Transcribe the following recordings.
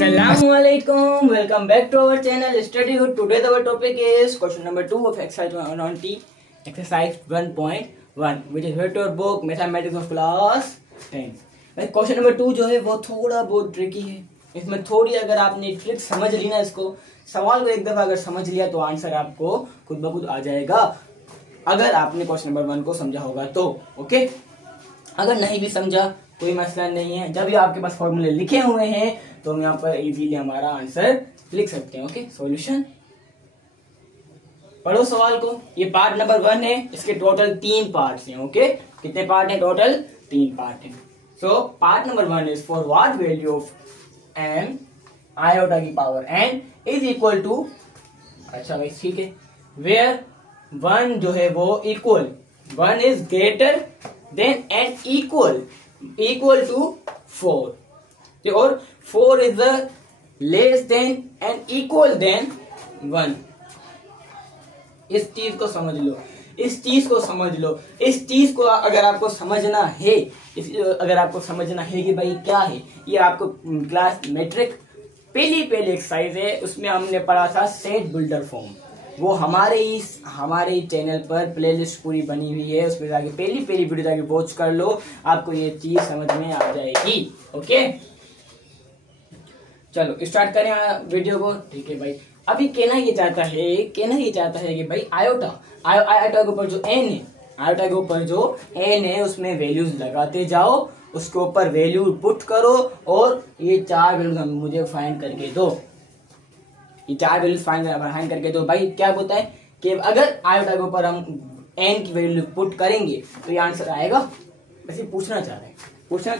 Assalamualaikum. Welcome back to our channel Study Hood. Today our topic is question number 2 of exercise 120, exercise 1.1, which is read to your book Mathematics of class 10. Question number 2 जो है वो थोड़ा बहुत tricky है. इसमें थोड़ी अगर आपने ट्रिक समझ ली ना, इसको सवाल को एक दफा अगर समझ लिया तो आंसर आपको खुद ब खुद आ जाएगा, अगर आपने क्वेश्चन नंबर 1 को समझा होगा तो. ओके, अगर नहीं भी समझा कोई मसला नहीं है. जब ये आपके पास फॉर्मूले लिखे हुए हैं तो हम यहाँ पर इजीली हमारा आंसर लिख सकते हैं. ओके, सॉल्यूशन पढ़ो सवाल को. ये पार्ट नंबर 1 है, इसके टोटल 3 पार्ट्स हैं. ओके, कितने पार्ट हैं? टोटल 3 पार्ट हैं. So part number 1 is for what value of m iota की power n is equal to, अच्छा भाई ठीक है, वेयर 1 जो है वो equal, 1 is greater than n equal to 4, और 4 is the less than and equal than 1. इस चीज को समझ लो, इस चीज को समझ लो. इस चीज को अगर आपको समझना है, अगर आपको समझना है कि भाई क्या है ये, आपको क्लास मैट्रिक पहली एक्सरसाइज है, उसमें हमने पढ़ा था सेट बिल्डर फॉर्म. वो हमारे चैनल पर प्लेलिस्ट पूरी बनी हुई है, उसमें जाके पहली वीडियो जाके वॉच कर लो, आपको ये चीज समझ में आ जाएगी. ओके, चलो स्टार्ट करें वीडियो को. ठीक है भाई, अभी कहना ये चाहता है कि भाई आयोटा के ऊपर जो n है, आयोटा के ऊपर जो n है उसमें वैल्यूज लगाते जाओ, उसके ऊपर वैल्यू पुट करो और ये 4 वैल्यूज मुझे फाइंड करके दो. ये 4 वैल्यूज फाइंड करके दो. भाई क्या होता है कि अगर आयोटा के ऊपर हम n की वैल्यू पुट करेंगे तो ये आंसर आएगा. वैसे पूछना चाह रहा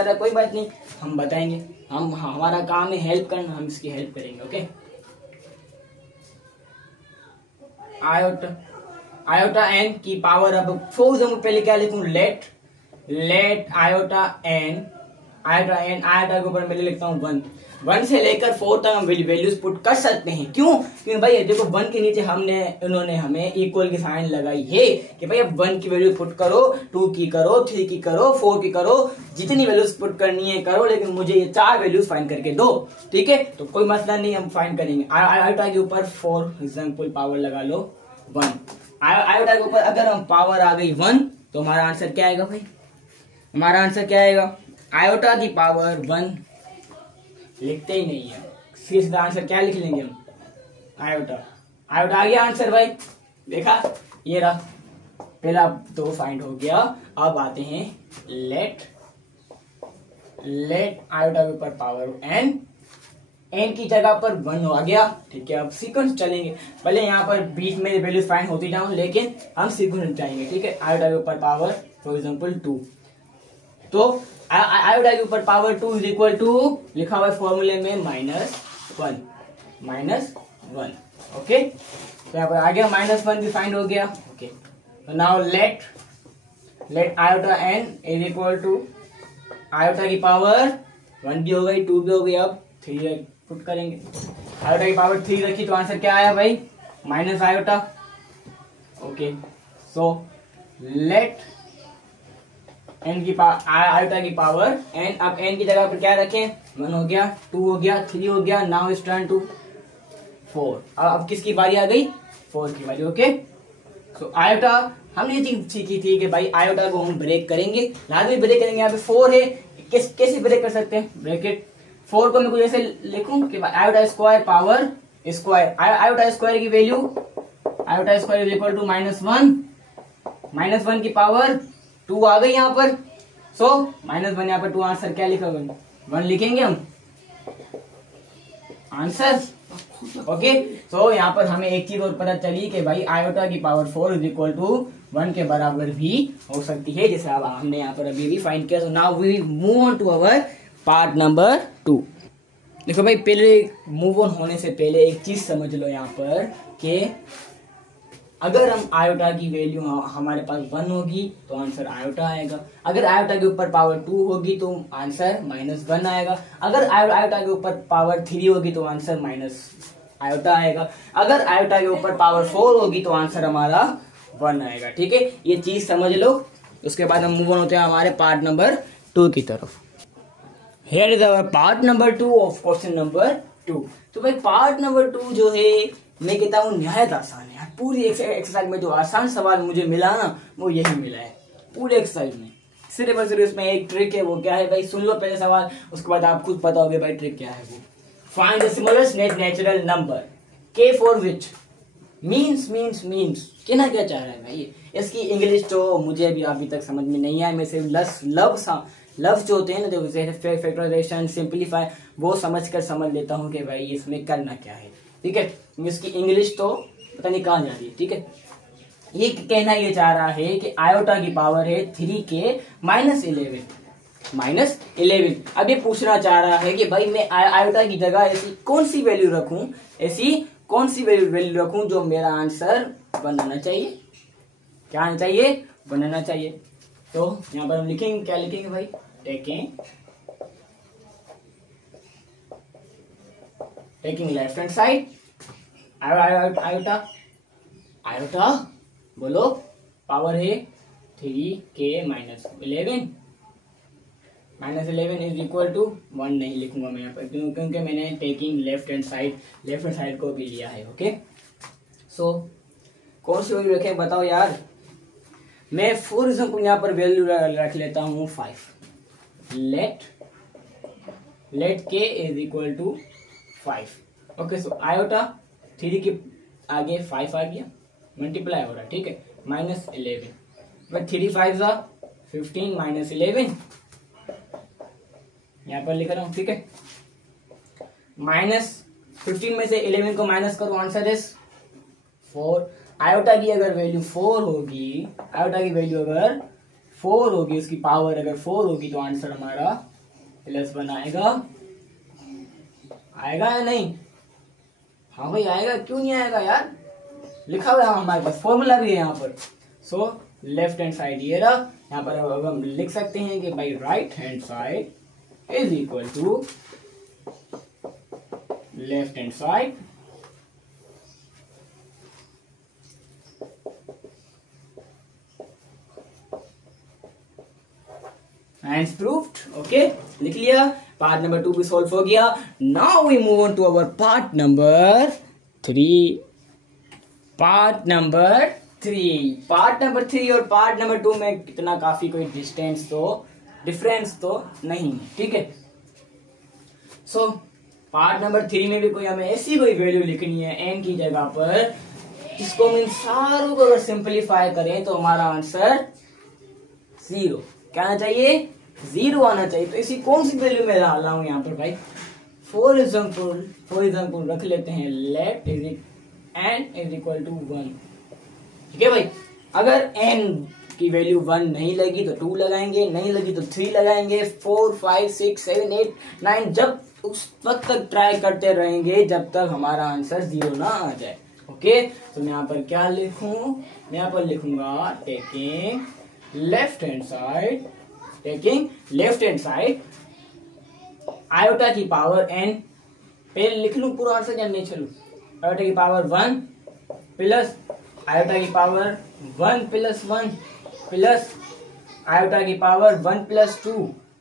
है, कोई बात नहीं, हम बताएंगे. हमारा काम है हेल्प करना, हम इसकी हेल्प करेंगे. ओके, आयोटा n की पावर, अब फॉर एग्जाम्पल पहले क्या लिखूं, लेट आयोटा के ऊपर मैं लिखता हूँ 1 से लेकर 4 तक हम वैल्यूज पुट कर सकते हैं. क्यों? क्योंकि भाई देखो 1 के नीचे इन्होंने हमें इक्वल की साइन लगाई है कि भाई अब 1 की वैल्यू पुट करो, 2 की करो, 3 की करो, 4 की करो, जितनी वैल्यूज पुट करनी है करो, लेकिन मुझे ये 4 वैल्यूज फाइंड करके दो. ठीक है, तो कोई मसला नहीं, हम फाइंड करेंगे. आयोटा के ऊपर फॉर एग्जाम्पल पावर लगा लो 1. आयोटा के ऊपर अगर हम पावर आ गई 1 तो हमारा आंसर क्या आएगा भाई? हमारा आंसर क्या आएगा? आयोटा की पावर 1 लिखते ही नहीं है, सीधा आंसर क्या लिख लेंगे हम? आयोटा आ गया आंसर भाई. देखा, ये रहा पहला 2 फाइंड हो गया. अब आते हैं लेट आयोटा के ऊपर पावर n की जगह पर 1 आ गया. ठीक है, अब सीक्वेंस चलेंगे. पहले यहाँ पर बीच में वैल्यूज फाइंड होती जाऊं, लेकिन हम सीक्वेंस जाएंगे. ठीक है, आयोटा के ऊपर पावर फॉर एग्जाम्पल 2, तो आयोटा के ऊपर पावर 2 इज इक्वल टू, लिखा हुआ है फॉर्मूले में -1. ओके, तो यहाँ पर आ गया -1 भी फाइंड हो गया. ओके, तो now let iota n is equal to, iota की पावर 1 भी हो गई, 2 भी हो गई, अब 3 पुट करेंगे. आयोटा की पावर 3 रखी तो आंसर क्या आया भाई? Minus iota. Okay, so let n की पावर, आयोटा की पावर n, अब n की जगह पर क्या रखें? 1 हो गया, 2 हो गया, 3 हो गया, नाउ इट्स टर्न टू 4. अब किसकी बारी आ गई? 4 की बारी. ओके, सो आयोटा, हमने ये चीज सीखी थी कि भाई आयोटा को हम ब्रेक करेंगे, लाजमी ब्रेक करेंगे. यहाँ पे 4 है, कैसे ब्रेक कर सकते हैं? ब्रैकेट 4 को मैं कुछ ऐसे लिखूं कि iota square power square, iota square की value, iota square is equal to -1 की पावर 2 आ गई यहाँ पर. सो -1 यहाँ पर 2, आंसर क्या लिखा? 1 लिखेंगे हम आंसर. ओके, सो यहाँ पर हमें एक चीज और पता चली कि भाई आयोटा की पावर 4 इज इक्वल टू 1 के बराबर भी हो सकती है, जैसे अब हमने यहाँ पर अभी भी फाइंड किया. So now we move on to our part number 2. देखो भाई, पहले मूव ऑन होने से पहले एक चीज समझ लो यहाँ पर कि अगर हम आयोटा की वैल्यू हमारे पास 1 होगी तो आंसर आयोटा आएगा. अगर आयोटा के ऊपर पावर 2 होगी तो आंसर -1 आएगा. अगर आयोटा के ऊपर पावर 3 होगी तो आंसर माइनस आयोटा आएगा. अगर आयोटा के ऊपर पावर 4 होगी तो आंसर हमारा 1 आएगा. ठीक है, ये चीज समझ लो. उसके बाद हम मूव ऑन होते हैं हमारे पार्ट नंबर 2 की तरफ. Here is our part number 2 of question number 2। तो भाई पार्ट नंबर 2 जो है मैं कहता हूँ निहायत आसान है। पूरी एक्सरसाइज में जो आसान सवाल मुझे मिला ना वो यही मिला है पूरे एक्सरसाइज में। सिर्फ और सिर्फ इसमें एक ट्रिक है, वो क्या है भाई सुन लो पहले सवाल, उसके बाद आप खुद बताओगे भाई ट्रिक क्या है वो। Find the smallest net natural number के फॉर विच मीन्स कहना क्या चाह रहा है भाई। इसकी इंग्लिश तो मुझे अभी तक समझ में नहीं आया। मैं सिर्फ लफ्ज जो होते हैं ना जो फैक्टराइजेशन सिंपलीफाई वो समझ लेता हूँ कि भाई इसमें करना क्या है। ठीक है, इसकी इंग्लिश तो पता नहीं कहाँ जा रही है। ठीक है, ये कहना ये चाह रहा है कि आयोटा की पावर है 3k -11। अब ये पूछना चाह रहा है कि भाई मैं आयोटा की जगह ऐसी कौन सी वैल्यू रखूं जो मेरा आंसर बनाना चाहिए। क्या आना चाहिए? बनाना चाहिए। तो यहाँ पर हम लिखेंगे, क्या लिखेंगे भाई? Taking left hand side iota बोलो पावर है 3k -11 इज इक्वल टू 1 नहीं लिखूंगा मैं यहाँ पर क्योंकि मैंने टेकिंग लेफ्ट हैंड साइड को भी लिया है। ओके, सो कौन सी वैल्यू रखें बताओ यार। मैं फॉर एग्जाम्पल यहाँ पर वैल्यू रख लेता हूँ 5। Let k is equal to 5। Okay, so iota 3 के आगे 5 आ गया, मल्टीप्लाई हो रहा है। ठीक है, -11 बट 3 5 15 -11 यहाँ पर लिख रहा हूँ। ठीक है, -15 में से 11 को माइनस करो, आंसर इज 4। आयोटा की अगर वैल्यू 4 होगी, उसकी पावर अगर 4 होगी तो आंसर हमारा +1 आएगा या नहीं? हाँ भाई आएगा, क्यों नहीं आएगा यार, लिखा हुआ है हमारे पास, फॉर्मूला भी है यहाँ पर। सो लेफ्ट हैंड साइड ये रहा। यहाँ पर अब हम लिख सकते हैं कि भाई right hand side is equal to left hand side and proved. Okay, लिख लिया। पार्ट नंबर 2 भी सॉल्व हो गया। Now we move on to our part number 3। Part number 3 और पार्ट नंबर 2 में कितना काफी कोई डिफरेंस तो नहीं। ठीक है, सो पार्ट नंबर 3 में भी कोई हमें ऐसी कोई वैल्यू लिखनी है n की जगह पर जिसको हम इन सारों को अगर सिंपलीफाई करें तो हमारा आंसर 0 क्या आना चाहिए? 0 आना चाहिए। तो इसी कौन सी वैल्यू में डाल रहा हूं यहाँ पर भाई? फॉर एग्जाम्पल रख लेते हैं let n is equal to 1। ठीक है भाई, अगर n की वैल्यू 1 नहीं लगी तो 2 लगाएंगे, नहीं लगी तो 3 लगाएंगे, 4 5 6 7 8 9 जब उस वक्त तक ट्राई करते रहेंगे जब तक हमारा आंसर 0 ना आ जाए। ओके, तो मैं यहाँ पर क्या लिखूं? मैं यहाँ पर लिखूंगा taking left hand side iota की पावर n। पहले लिख लूं पूरा आंसर या नहीं? चलो, आयोटा की पावर 1 प्लस आयोटा की पावर 1 प्लस 1 प्लस आयोटा की पावर 1 प्लस 2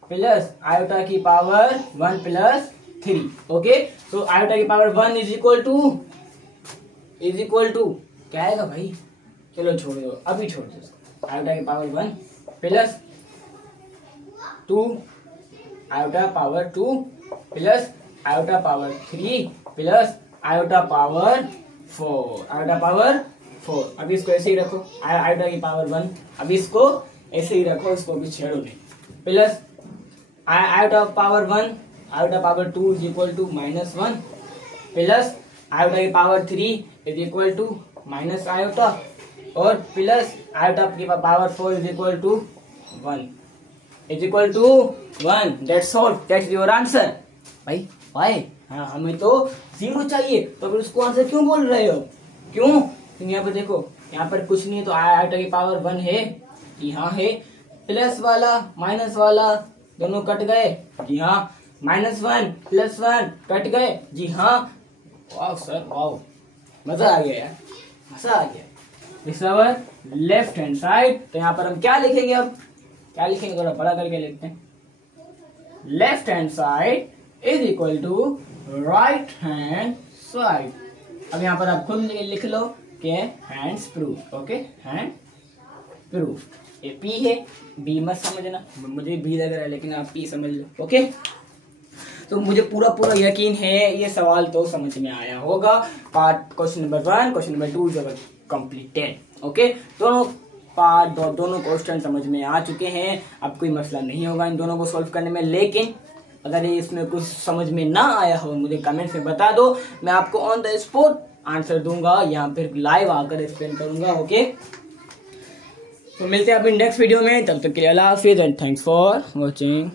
प्लस आयोटा की पावर 1 प्लस 3। ओके, तो आयोटा की पावर 1 इज इक्वल टू क्या आएगा भाई? चलो छोड़ दो, अभी छोड़ दो। आयोटा की power 1 plus 2 iota power 2 plus iota power 3 plus iota power 4। अभी इसको ऐसे ही रखो, आयोटा की पावर 1 अभी इसको ऐसे ही रखो, इसको अभी छेड़ो नहीं। Plus iota power 1 iota power 2 is equal to -1 plus iota की power 3 is equal to minus iota और प्लस आयोटा की power 4 is equal to 1 that's all, that's your answer. भाई वाई हाँ, हमें तो 0 चाहिए, तो फिर उसको आंसर क्यों बोल रहे हो? क्यों? यहाँ पर देखो, यहाँ पर कुछ नहीं है तो आयोटा की पावर 1 है, यहाँ है, प्लस वाला माइनस वाला दोनों कट गए जी हाँ, -1 +1 कट गए जी हाँ। वाह सर वाह, मजा आ गया यार, मजा आ गया। This our left hand side. तो यहाँ पर हम क्या लिखेंगे? अब क्या लिखेंगे? थोड़ा बड़ा करके लिखते हैं। Left hand side is equal to right hand side. अब यहाँ पर आप खुद लिख लो कि hence proof. Okay, hence proof. ये पी है, बी मत समझना, मुझे बी लग रहा है लेकिन आप पी समझ लो। ओके, तो मुझे पूरा यकीन है ये सवाल तो समझ में आया होगा। Part question number 1, question number 2 is completed. Okay, दोनों पार्ट दोनों क्वेश्चन समझ में आ चुके हैं। अब कोई मसला नहीं होगा इन दोनों को सॉल्व करने में। लेकिन अगर इसमें कुछ समझ में ना आया हो मुझे कमेंट में बता दो, मैं आपको ऑन द स्पॉट आंसर दूंगा या फिर लाइव आकर एक्सप्लेन करूंगा। ओके, तो मिलते हैं अपनी नेक्स्ट वीडियो में, तब तक के लिए अल्लाह हाफिज एंड थैंक्स फॉर वॉचिंग।